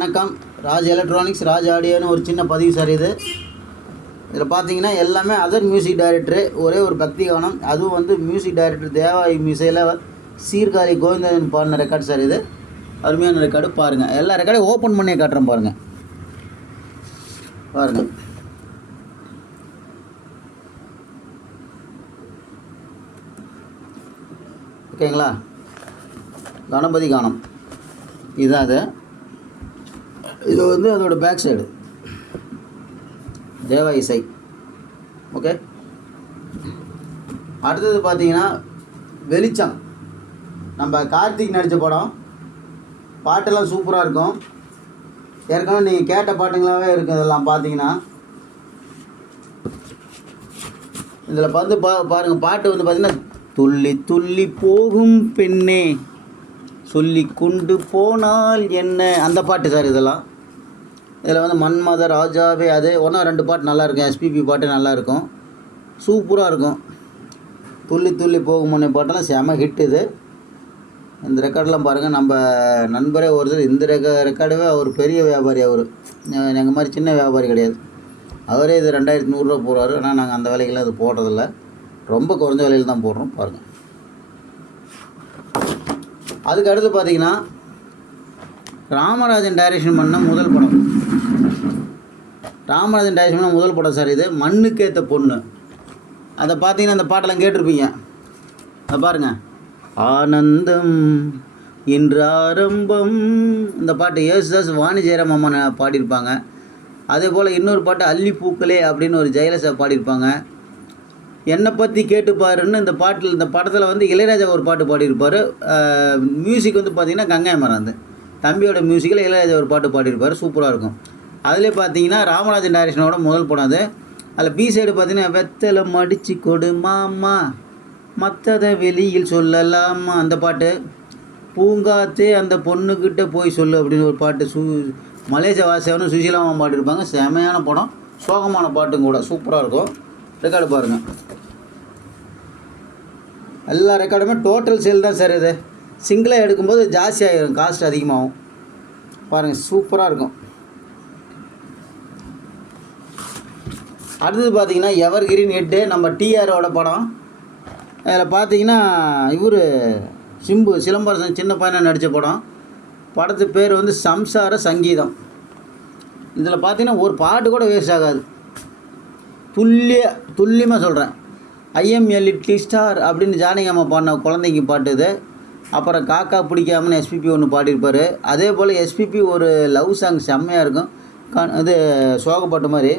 வணக்கம். ராஜ் எலக்ட்ரானிக்ஸ், ராஜ் ஆடியோன்னு ஒரு சின்ன பதிவு சார் இது. இதில் பார்த்தீங்கன்னா எல்லாமே அதர் மியூசிக் டைரக்டரு. ஒரே ஒரு பக்தி கானம், அதுவும் வந்து மியூசிக் டைரக்டர் தேவா மியூசிக்கில் சீர்காழி கோவிந்தன் பாடின ரெக்கார்டு சார் இது. அருமையான ரெக்கார்டு பாருங்கள். எல்லா ரெக்கார்டையும் ஓப்பன் பண்ணி காட்டுறேன் பாருங்கள். பாருங்கள், ஓகேங்களா? கணபதி கானம் இதுதான் அது. இது வந்து அதோட பேக் சைடு தேவா இசை. ஓகே, அடுத்தது பார்த்தீங்கன்னா வெளிச்சம். நம்ம கார்த்திக் நடித்த படம். பாட்டெல்லாம் சூப்பராக இருக்கும். ஏற்கனவே நீங்கள் கேட்ட பாட்டுங்களாகவே இருக்கும். இதெல்லாம் பார்த்தீங்கன்னா இதில் வந்து பாருங்கள், பாட்டு வந்து பார்த்திங்கன்னா துள்ளி துள்ளி போகும் பெண்ணே சொல்லி கொண்டு போனால் என்ன, அந்த பாட்டு சார் இதெல்லாம். இதில் வந்து மன்மத ராஜாவே, அது ஒன்றா ரெண்டு பாட்டு நல்லாயிருக்கும். எஸ்பிபி பாட்டு நல்லாயிருக்கும், சூப்பராக இருக்கும். துள்ளி துள்ளி போகும் முன்னே பாட்டெல்லாம் செம ஹிட் இது. இந்த ரெக்கார்டெலாம் பாருங்கள். நம்ம நண்பரே ஒருத்தர் இந்த ரெக்கார்டவே அவர் பெரிய வியாபாரி. அவர் எங்கள் மாதிரி சின்ன வியாபாரி கிடையாது. அவரே இது 2100 போடுவார். ஆனால் நாங்கள் அந்த விலைக்கெல்லாம் இது போடுறதில்ல, ரொம்ப குறைஞ்ச விலையில் தான் போடுறோம். பாருங்கள். அதுக்கு அடுத்து பார்த்தீங்கன்னா ராமராஜன் டைரக்ஷன் பண்ண முதல் படம். ராமராஜன் டைரக்ஷன் பண்ண முதல் படம் சார் இது. மண்ணுக்கேற்ற பொண்ணு. அதை பார்த்தீங்கன்னா அந்த பாட்டெல்லாம் கேட்டிருப்பீங்க. அதை பாருங்கள். ஆனந்தம் இன்று ஆரம்பம், இந்த பாட்டு ஏசுதாஸ் வாணி ஜெயராம் அம்மா பாடியிருப்பாங்க. அதே போல் இன்னொரு பாட்டு அல்லிப்பூக்களே அப்படின்னு ஒரு ஜெயலலிதா பாடியிருப்பாங்க. என்னை பற்றி கேட்டுப்பாருன்னு இந்த பாட்டில், இந்த படத்தில் வந்து இளையராஜா ஒரு பாட்டு பாடியிருப்பார். மியூசிக் வந்து பார்த்திங்கன்னா கங்கை அமரன், தம்பியோட மியூசிக்கில் இளையராஜா ஒரு பாட்டு பாடியிருப்பார். சூப்பராக இருக்கும். அதிலே பார்த்தீங்கன்னா ராமராஜன் டைரக்ஷனோட முதல் படம் அது. அதில் பி சைடு பார்த்தீங்கன்னா வெத்தலை மடித்து கொடு மாமா மற்றதை வெளியில் சொல்லலாமா, அந்த பாட்டு. பூங்காத்தே அந்த பொண்ணுக்கிட்ட போய் சொல்லு அப்படின்னு ஒரு பாட்டு. மலேசியா வாசியவனும் சுசீலாவும் பாடியிருப்பாங்க. செமையான படம், சோகமான பாட்டும் கூட, சூப்பராக இருக்கும். ரெக்கார்டு பாருங்கள். எல்லா ரெக்கார்டுமே டோட்டல் சேல் தான் சார் இது. சிங்கிளாக எடுக்கும்போது ஜாஸ்தி ஆகிடும், காஸ்ட் அதிகமாகும். பாருங்கள், சூப்பராக இருக்கும். அடுத்தது பார்த்தீங்கன்னா எவர்கிரீன் ஹிட்டு, நம்ம டிஆரோட படம். அதில் பார்த்தீங்கன்னா இவர் சிம்பு சிலம்பரசன் சின்ன பையனை நடித்த படம். படத்து பேர் வந்து சம்சார சங்கீதம். இதில் பார்த்தீங்கன்னா ஒரு பாட்டு கூட வேஸ்ட் ஆகாது. துல்லியமாக சொல்கிறேன். ஐஎம்எல் லிட்டில் ஸ்டார் அப்படின்னு ஜானகி அம்மா பாடின குழந்தைக்கு பாட்டு இது. அப்புறம் காக்கா பிடிக்காமன்னு எஸ்பிபி ஒன்று பாடியிருப்பார். அதே போல் எஸ்பிபி ஒரு லவ் சாங் செம்மையாக இருக்கும். இது சோகப்பாட்டு மாதிரி.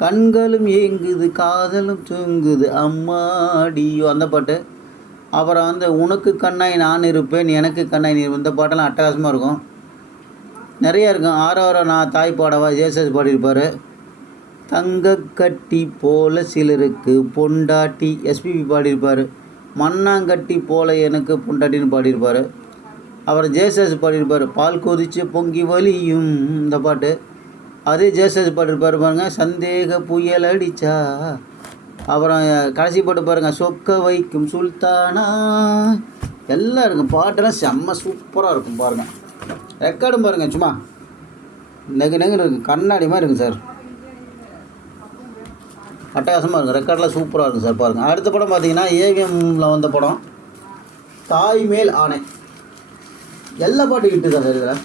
கண்களும் ஏங்குது காதலும் தூங்குது அம்மாடியோ, அந்த பாட்டு. அப்புறம் வந்து உனக்கு கண்ணாய் நான் இருப்பேன் எனக்கு கண்ணாய் நீ, இந்த பாட்டெல்லாம் அட்டகாசமாக இருக்கும். நிறையா இருக்கும். ஆறாரோ நான் தாய் பாடவா ஜேசஸ் பாடியிருப்பார். தங்க கட்டி போல சிலருக்கு பொண்டாட்டி எஸ்பிபி பாடியிருப்பார். மண்ணாங்கட்டி போல எனக்கு பொண்டாட்டின்னு பாடியிருப்பார். அப்புறம் ஜேசஸ் பாடியிருப்பார். பால் கொதிச்சு பொங்கி வலியும், இந்த பாட்டு. அதே ஜேசஸ் பாடியிருப்பார் பாருங்கள். சந்தேக புயல் அடிச்சா. அப்புறம் கடைசி பாட்டு பாருங்கள், சொக்க வைக்கும் சுல்தானா. எல்லாம் இருக்கும். பாட்டெல்லாம் செம்ம சூப்பராக இருக்கும். பாருங்கள், ரெக்கார்டும் பாருங்கள். சும்மா நெகுன்னு இருக்கும், கண்ணாடி மாதிரி இருக்கும் சார். அட்டகாசமாக இருக்கும். ரெக்கார்டெலாம் சூப்பராக இருக்கும் சார். பாருங்கள். அடுத்த படம் பார்த்தீங்கன்னா ஏவிஎம்மில் வந்த படம் தாய் மேல் ஆணை. எல்லா பாட்டும் கிட்டு தான் சார் இதில்.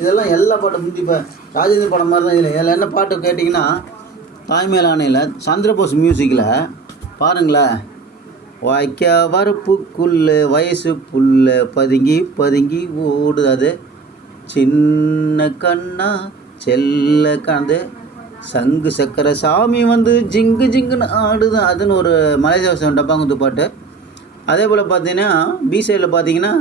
இதெல்லாம் எல்லா பாட்டும் முந்தி இப்போ ராஜேந்திர படம் மாதிரி தான். இதில் என்ன பாட்டு கேட்டிங்கன்னா தாய் மேல் ஆணையில் சந்திரபோஸ் மியூசிக்கில் பாருங்களேன். வாய்க்கா வரப்புக்குள்ளே வயசு புல்ல பதுங்கி பதுங்கி ஓடுது, அது சின்ன கண்ணா செல்ல கண்டு சங்கு சக்கரை சாமி வந்து ஜிங்கு ஜிங்குன்னு ஆடுது, அதுன்னு ஒரு மலேசியா டப்பாங்குத்து பாட்டு. அதே போல் பார்த்தீங்கன்னா பி சைடில் பார்த்தீங்கன்னா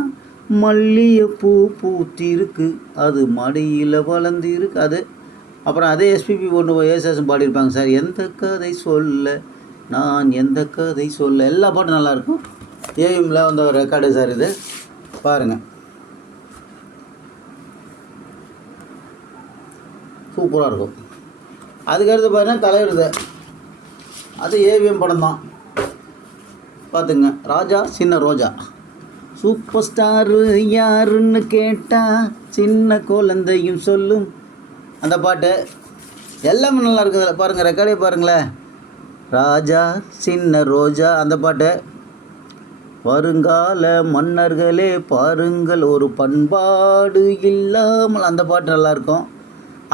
மல்லிகைப்பூ பூத்திருக்கு அது மடியில் வளர்ந்திருக்கு, அது. அப்புறம் அதே எஸ்பிபி ஒன்று ஏசாசும் பாடியிருப்பாங்க சார். எந்த கதை சொல்ல நான் எந்த கதை சொல்ல, எல்லா பாட்டும் நல்லாயிருக்கும். ஏஎம்மில் வந்த ஒரு ரெக்கார்டு சார் இது. பாருங்கள், சூப்பராக இருக்கும். அதுக்கடுத்து பாருங்கள் தலைவர் இது. அது ஏவிஎம் படம் தான், பார்த்துங்க. ராஜா சின்ன ரோஜா. சூப்பர் ஸ்டாரு யாருன்னு கேட்டா சின்ன குழந்தையும் சொல்லும் அந்த பாட்டு எல்லாமே நல்லா இருக்குது. பாருங்கள் ரெக்கார்டே பாருங்களேன். ராஜா சின்ன ரோஜா அந்த பாட்டு. வருங்கால மன்னர்களே பாருங்கள் ஒரு பண்பாடு இல்லாமல் அந்த பாட்டு நல்லாயிருக்கும்.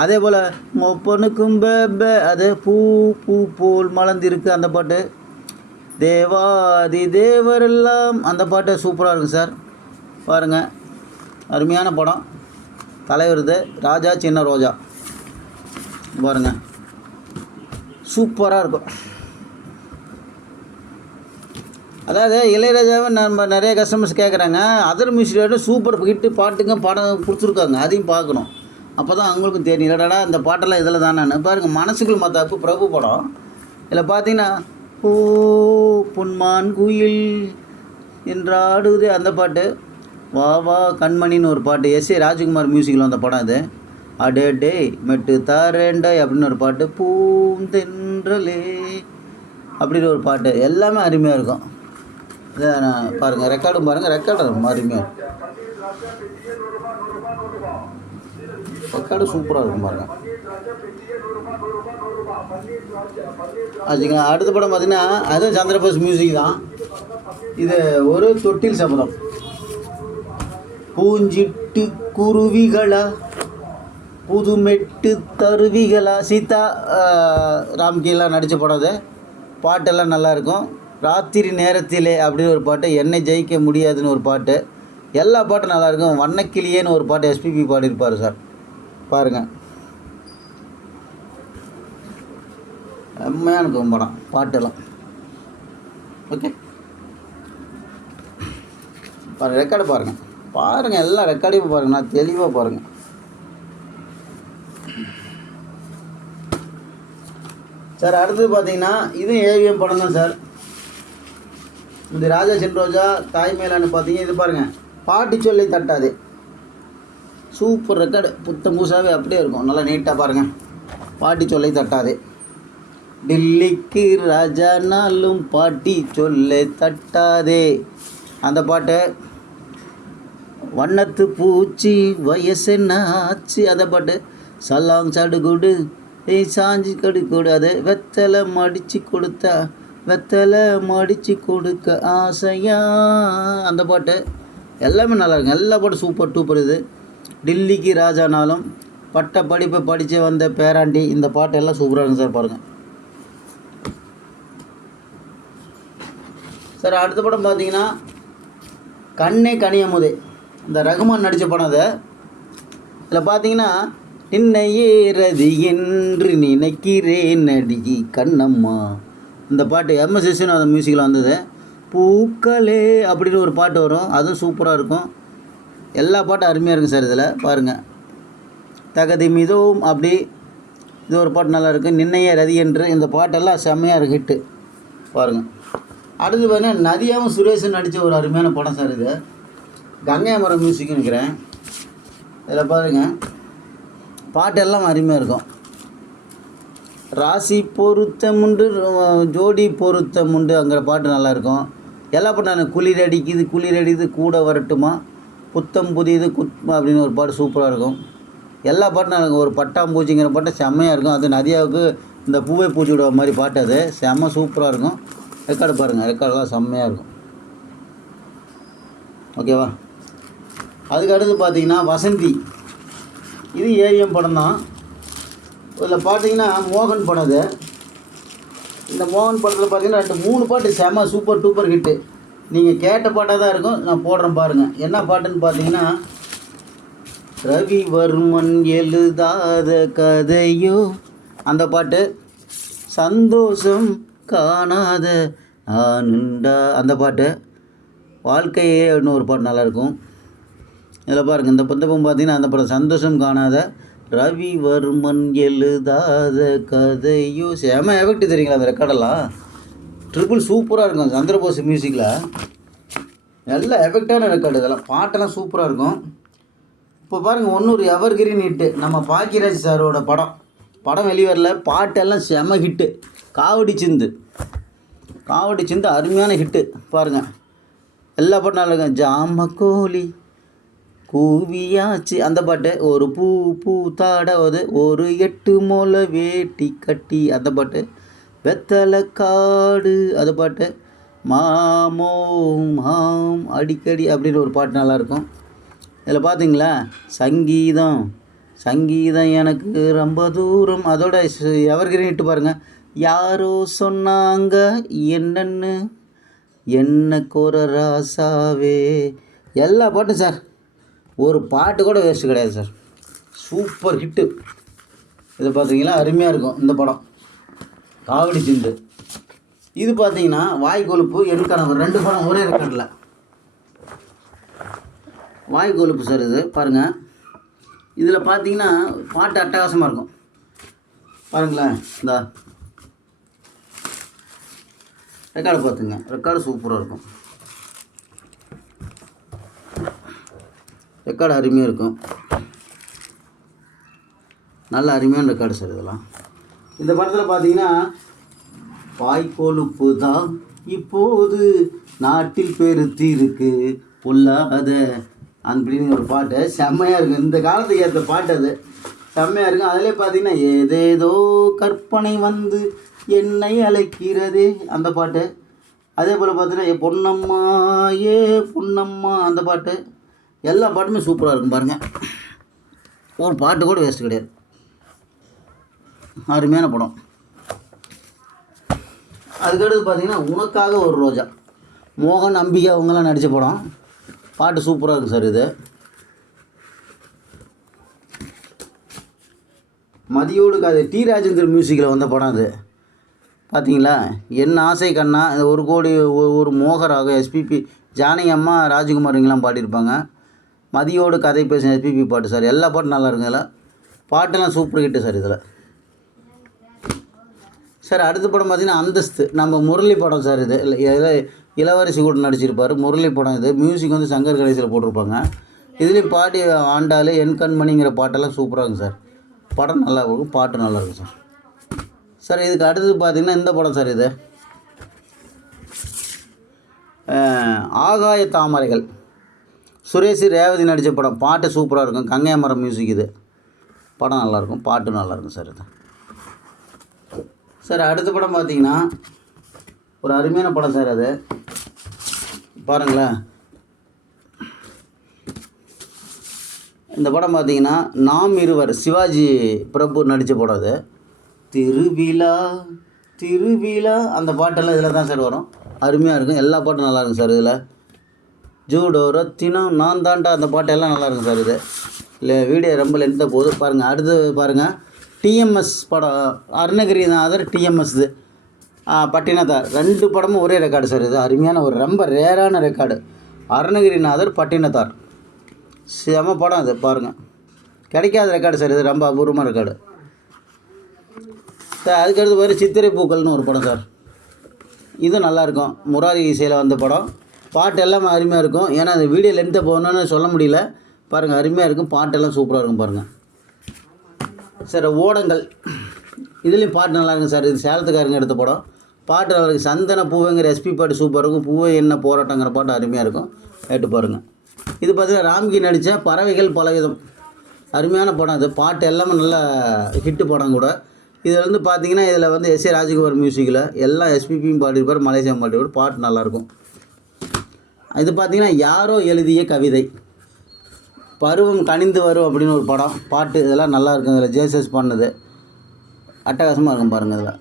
அதே போல் மொப்பனுக்கும் பேபே அது பூ பூ போல் மலர்ந்திருக்கு அந்த பாட்டு. தேவாதி தேவரெல்லாம் அந்த பாட்டு சூப்பராக இருக்கும் சார். பாருங்கள் அருமையான படம். தலைவருது ராஜா சின்ன ரோஜா பாருங்கள் சூப்பராக இருக்கும். அதாவது இளையராஜாவை நம்ம நிறைய கஸ்டமர்ஸ் கேட்குறாங்க. அதர் மியூசிக்கோட சூப்பர் ஹிட்டு பாட்டுங்க படம் கொடுத்துருக்காங்க, அதையும் பார்க்கணும். அப்போ தான் அவங்களுக்கும் தெரியும் இல்லைடா இந்த பாட்டெல்லாம் இதில் தானே. பாருங்கள் மனசுக்குள் மத்தாப்பு பிரபு படம். இதில் பார்த்தீங்கன்னா ஓ பொன்மான் குயில் என்றாடுது அந்த பாட்டு. வா வா கண்மணின்னு ஒரு பாட்டு. எஸ்ஏ ராஜ்குமார் மியூசிக்கில் வந்த படம் இது. அடே டே மெட்டு தாரேண்டை அப்படின்னு ஒரு பாட்டு. பூந்தென்றலே அப்படின்னு ஒரு பாட்டு. எல்லாமே அருமையாக இருக்கும். பாருங்கள் ரெக்கார்டும் பாருங்கள். ரெக்கார்டு ரொம்ப அருமையாக இருக்கும். ரெக்கார்டு சூப்பராக இருக்கும் பாருங்கள். அதுங்க அடுத்த படம் பார்த்தீங்கன்னா அதுவும் சந்திரபோஸ் மியூசிக் தான். இது ஒரு தொட்டில் சபதம். பூஞ்சிட்டு குருவிகளா புதுமெட்டு தருவிகளா சீதா ராம்கீலாம் நடித்த படம் அது. பாட்டெல்லாம் நல்லாயிருக்கும். ராத்திரி நேரத்திலே அப்படின்னு ஒரு பாட்டு. என்னை ஜெயிக்க முடியாதுன்னு ஒரு பாட்டு. எல்லா பாட்டும் நல்லாயிருக்கும். வண்ணக்கிளியேன்னு ஒரு பாட்டு எஸ்பிபி பாடியிருப்பார் சார். பாருங்கள் செம்மையாக இருக்கும் படம் பாட்டெல்லாம். ஓகே பாருங்கள் ரெக்கார்டு பாருங்கள். பாருங்கள் எல்லா ரெக்கார்டையும் பாருங்கள். நான் தெளிவாக பாருங்கள். சார் அடுத்தது பார்த்தீங்கன்னா இதுவும் ஏவிஎம் படம் தான் சார். இந்த ராஜா சென்ரோஜா தாய்மேலான்னு பார்த்தீங்க. இது பாருங்கள் பாட்டி சொல்லி தட்டாது சூப்பர் ரெக்கார்டு. புத்தம் பூசாவே அப்படியே இருக்கும். நல்லா நீட்டாக பாருங்கள். பாட்டி சொல்லி தட்டாது. டில்லிக்கு ராஜானாலும் பாட்டி சொல்ல தட்டாதே அந்த பாட்டு. வண்ணத்து பூச்சி வயசென்ன ஆச்சு அந்த பாட்டு. சல்லாம் சடுகுடு சாஞ்சி கடுக்கூடு அது. வெத்தலை மடித்து கொடுத்தா வெத்தலை மடித்து கொடுக்க ஆசையா அந்த பாட்டு. எல்லாமே நல்லா இருக்கும். எல்லா பாட்டும் சூப்பர் டூப்பர். இது டில்லிக்கு ராஜானாலும் பட்ட படிப்பை படித்து வந்த பேராண்டி இந்த பாட்டு எல்லாம் சூப்பராக இருக்கும் சார். பாருங்கள் சார் அடுத்த படம் பார்த்தீங்கன்னா கண்ணே கனியமுதே இந்த ரகுமான் நடித்த படம் அது. இதில் பார்த்தீங்கன்னா நின்னையே ரதி என்று நினைக்கிறேன் நடிகி கண்ணம்மா இந்த பாட்டு. எம்எஸ் விஸ்வநாதன் மியூசிக்கில் வந்தது. பூக்களே அப்படின்னு ஒரு பாட்டு வரும். அதுவும் சூப்பராக இருக்கும். எல்லா பாட்டும் அருமையாக இருக்கும் சார். இதில் பாருங்கள் தகதி மிதவும் அப்படி இது ஒரு பாட்டு நல்லா இருக்குது. நின்னையே ரதி என்று இந்த பாட்டெல்லாம் செம்மையாக இருக்குது ஹிட்டு. பாருங்கள் அடுத்து பார்த்தீங்கன்னா நதியாவும் சுரேஷும் நடித்த ஒரு அருமையான படம் சார். இது கங்கை மரம் மியூசிக்னு நினைக்கிறேன். இதில் பாருங்கள் பாட்டெல்லாம் அருமையாக இருக்கும். ராசி பொருத்தமுண்டு ஜோடி பொருத்தமுண்டு அங்கிற பாட்டு நல்லாயிருக்கும். எல்லா பாட்டும் குளிர் அடிக்குது குளிர் அடிக்குது கூட வரட்டுமா புத்தம் புதியது குத்மா அப்படின்னு ஒரு பாட்டு சூப்பராக இருக்கும். எல்லா பாட்டும் நல்லா இருக்கும். ஒரு பட்டாம்பூச்சிங்கிற பாட்டு செம்மையாக இருக்கும். அது நதியாவுக்கு இந்த பூவை பூச்சி விடுற மாதிரி பாட்டு. அது செம்ம சூப்பராக இருக்கும். ரெக்கார்டு பாருங்கள். ரெக்கார்டெலாம் செம்மையாக இருக்கும். ஓகேவா. அதுக்கு அடுத்து பார்த்தீங்கன்னா வசந்தி. இது ஏவிஎம் படம் தான். இதில் பார்த்தீங்கன்னா மோகன் படம். அது இந்த மோகன் படத்தில் பார்த்தீங்கன்னா 2-3 பாட்டு செம்ம சூப்பர் டூப்பர் ஹிட்டு. நீங்கள் கேட்ட பாட்டாக தான் இருக்கும். நான் போடுறேன் பாருங்கள். என்ன பாட்டுன்னு பார்த்தீங்கன்னா ரவிவர்மன் எழுதாத கதையோ அந்த பாட்டு. சந்தோஷம் காணாத நானுண்டா அந்த பாட்டு. வாழ்க்கையே அப்படின்னு ஒரு பாட்டு நல்லாயிருக்கும். இதில் பாருங்கள் இந்த புத்தகம் பார்த்தீங்கன்னா அந்த படம் சந்தோஷம் காணாத ரவிவர்மன் எழுதாத கதையோ செம எஃபெக்ட் தெரியுங்களா அந்த ரெக்கார்டெல்லாம். ட்ரிபிள் சூப்பராக இருக்கும் சந்திரபோஸ் மியூசிக்கில். நல்ல எஃபெக்டான ரெக்கார்டு. இதெல்லாம் பாட்டெல்லாம் சூப்பராக இருக்கும். இப்போ பாருங்கள் ஒன்னொரு எவர்கிரீன் ஹிட்டு நம்ம பாக்கியராஜ் சாரோட படம் வெளிவரல. பாட்டெல்லாம் செம ஹிட்டு. காவடி சிந்து அருமையான ஹிட்டு. பாருங்கள் எல்லா பாட்டும் நல்லா இருக்கும். ஜாம கோழி கூவியாச்சு அந்த பாட்டு. ஒரு பூ பூ தாடாவது ஒரு 8 மொள வேட்டி கட்டி அந்த பாட்டு. வெத்தலை காடு அந்த பாட்டு. மாமோ மாம் அடிக்கடி அப்படின்னு ஒரு பாட்டு நல்லாயிருக்கும். இதில் பார்த்தீங்களா, சங்கீதம் சங்கீதம் எனக்கு ரொம்ப தூரம், அதோட எவர்கிரீன் இட்டு பாருங்கள். யாரோ சொன்னாங்க என்னன்னு என்ன கோர ராசாவே. எல்லா பாட்டும் சார், ஒரு பாட்டு கூட வேஸ்ட்டு கிடையாது சார். Super hit. இது பார்த்தீங்கன்னா அருமையாக இருக்கும் இந்த படம். காவடி சிந்து. இது பார்த்தீங்கன்னா வாய் கொழுப்பு என் கணவர், 2 படம் ஒரே ரெக்கார்டில். வாய் கொழுப்பு சார் இது பாருங்கள். இதில் பார்த்தீங்கன்னா பாட்டு அட்டகாசமாக இருக்கும் பாருங்களேன். இந்த ரெக்கார்டு பார்த்துங்க, ரெக்கார்டு சூப்பராக இருக்கும். ரெக்கார்டு அருமையாக இருக்கும். நல்ல அருமையான ரெக்கார்டு சார் இதெல்லாம். இந்த படத்தில் பார்த்தீங்கன்னா வாய்க்கொழுப்பு தான் இப்போது நாட்டில் பெருத்தி இருக்கு பொல்லாத அப்படின்னு ஒரு பாட்டு செம்மையாக இருக்கும். இந்த காலத்துக்கு ஏற்ற பாட்டு அது செம்மையாக இருக்கும். அதிலே பார்த்தீங்கன்னா ஏதேதோ கற்பனை வந்து என்னை அழைக்கிறதே அந்த பாட்டு. அதே போல் பார்த்தீங்கன்னா பொன்னம்மா ஏ பொன்னம்மா அந்த பாட்டு. எல்லா பாட்டுமே சூப்பராக இருக்கும் பாருங்கள். ஒரு பாட்டு கூட வேஸ்ட்டு கிடையாது. அருமையான படம். அதுக்கடுத்து பார்த்தீங்கன்னா உனக்காக ஒரு ரோஜா, மோகன் அம்பிகா அவங்களாம் நடித்த படம். பாட்டு சூப்பராக இருக்கும் சார் இது. மதியோடு கதை டி ராஜேந்தர் மியூசிக்கில் வந்த படம் அது பார்த்தீங்களா. என் ஆசை கண்ணா, ஒரு கோடி ஒரு மோகராக எஸ்பிபி ஜானகி அம்மா ராஜ்குமார் இங்கெல்லாம் பாடியிருப்பாங்க. மதியோடு கதை பேசும் எஸ்பிபி பாட்டு சார். எல்லா பாட்டும் நல்லா இருக்கும் இதில். பாட்டெல்லாம் சூப்பர் ஹிட்டு சார் இதில். சார் அடுத்த படம் பார்த்தீங்கன்னா அந்தஸ்து, நம்ம முரளி படம் சார் இது. இளவரசி கூட நடிச்சிருப்பார். முரளி படம் இது. மியூசிக் வந்து சங்கர் கணேசில் போட்டிருப்பாங்க. இதுலேயும் பாட்டி ஆண்டாள் என் கண்மணிங்கிற பாட்டெல்லாம் சூப்பராக இருக்கும் சார். படம் நல்லா இருக்கும், பாட்டு நல்லாயிருக்கும் சார். சார் இதுக்கு அடுத்தது பார்த்திங்கன்னா இந்த படம் சார். இது ஆகாய தாமரைகள், சுரேஷ் ரேவதி நடித்த படம். பாட்டு சூப்பராக இருக்கும். கங்கை மரம் மியூசிக் இது. படம் நல்லாயிருக்கும், பாட்டு நல்லாயிருக்கும் சார் இது. சார் அடுத்த படம் பார்த்தீங்கன்னா ஒரு அருமையான படம் சார். அது பாருங்களேன். இந்த படம் பார்த்தீங்கன்னா நாம் இருவர், சிவாஜி பிரபு நடித்த படம் அது. திருவிழா திருவிழா அந்த பாட்டெல்லாம் இதில் தான் சார் வரும். அருமையாக இருக்கும். எல்லா பாட்டும் நல்லாயிருக்கும் சார் இதில். ஜூடோ ரத்தினம் நான் தாண்டா அந்த பாட்டெல்லாம் நல்லாயிருக்கும் சார் இது. இல்லை வீடியோ ரொம்ப லென்த்தாக போகுது பாருங்கள். அடுத்து பாருங்கள் டிஎம்எஸ் படம், அருணகிரிநாதர் டிஎம்எஸ் இது பட்டினத்தார். 2 படமும் ஒரே ரெக்கார்டு சார் இது. அருமையான ஒரு ரொம்ப ரேரான ரெக்கார்டு. அருணகிரிநாதர் பட்டினத்தார் செம படம் அது பாருங்கள். கிடைக்காத ரெக்கார்டு சார் இது, ரொம்ப அபூர்வமான ரெக்கார்டு சார். அதுக்கடுத்து பாரு சித்திரை பூக்கள்னு ஒரு படம் சார். இது நல்லாயிருக்கும். முராரி இசையில் வந்த படம். பாட்டு எல்லாமே அருமையாக இருக்கும். ஏன்னா அந்த வீடியோ லென்த்தை போகணுன்னு சொல்ல முடியல பாருங்கள். அருமையாக இருக்கும். பாட்டெல்லாம் சூப்பராக இருக்கும் பாருங்கள் சார். ஓடங்கள் இதுலேயும் பாட்டு நல்லா இருக்கும் சார். இது சேலத்துக்காரங்க எடுத்த படம். பாட்டு நல்லா இருக்குது. சந்தன பூவைங்கிற எஸ்பி பாட்டு சூப்பராக இருக்கும். பூவை என்ன போராட்டங்கிற பாட்டு அருமையாக இருக்கும். கேட்டு பாருங்கள். இது பார்த்தீங்கன்னா ராம்கி நடித்த பறவைகள் பலவிதம், அருமையான படம் இது. பாட்டு எல்லாமே நல்ல ஹிட்டு படம் கூட. இதில் வந்து பார்த்தீங்கன்னா இதில் வந்து எஸ் ஏ ராஜ்குமார் மியூசிக்கில் எல்லாம் எஸ்பிபியும் பாடியிருப்பார், மலேசியம் பாடியிருப்பார். பாட்டு நல்லாயிருக்கும். இது பார்த்தீங்கன்னா யாரோ எழுதிய கவிதை, பருவம் கனிந்து வரும் அப்படின்னு ஒரு படம். பாட்டு இதெல்லாம் நல்லா இருக்கும். இதில் ஜேசஸ் பண்ணது அட்டகாசமாக இருக்கும் பாருங்கள் இதில்.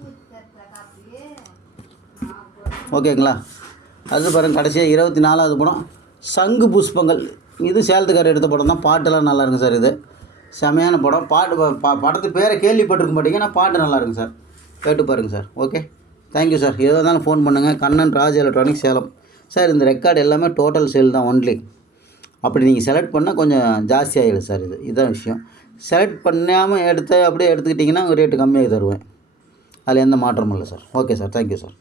ஓகேங்களா. அடுத்து பாருங்கள் கடைசியாக 24வது படம் சங்கு புஷ்பங்கள். இது சேலத்துக்காரர் எடுத்த படம் தான். பாட்டெல்லாம் நல்லா இருக்கும் சார். இது செமையான படம். பாட்டு படத்து பேரை கேள்விப்பட்டிருக்க மாட்டீங்க. ஆனால் பாட்டு நல்லா இருக்கும் சார். கேட்டு பாருங்கள் சார். Okay, thank you sir. எதாக இருந்தாலும் ஃபோன் பண்ணுங்கள். Kannan Raj electronics Salem sir. இந்த ரெக்கார்டு எல்லாமே டோட்டல் சேல் தான் ஒன்லி. அப்படி நீங்கள் செலக்ட் பண்ணால் கொஞ்சம் ஜாஸ்தி ஆகிடும் சார். இதுதான் விஷயம். செலக்ட் பண்ணாமல் அப்படியே எடுத்துக்கிட்டிங்கன்னா ரேட்டு கம்மியாக தருவேன். அதில் எந்த மாற்றமும் இல்லை sir. Okay sir, thank you sir.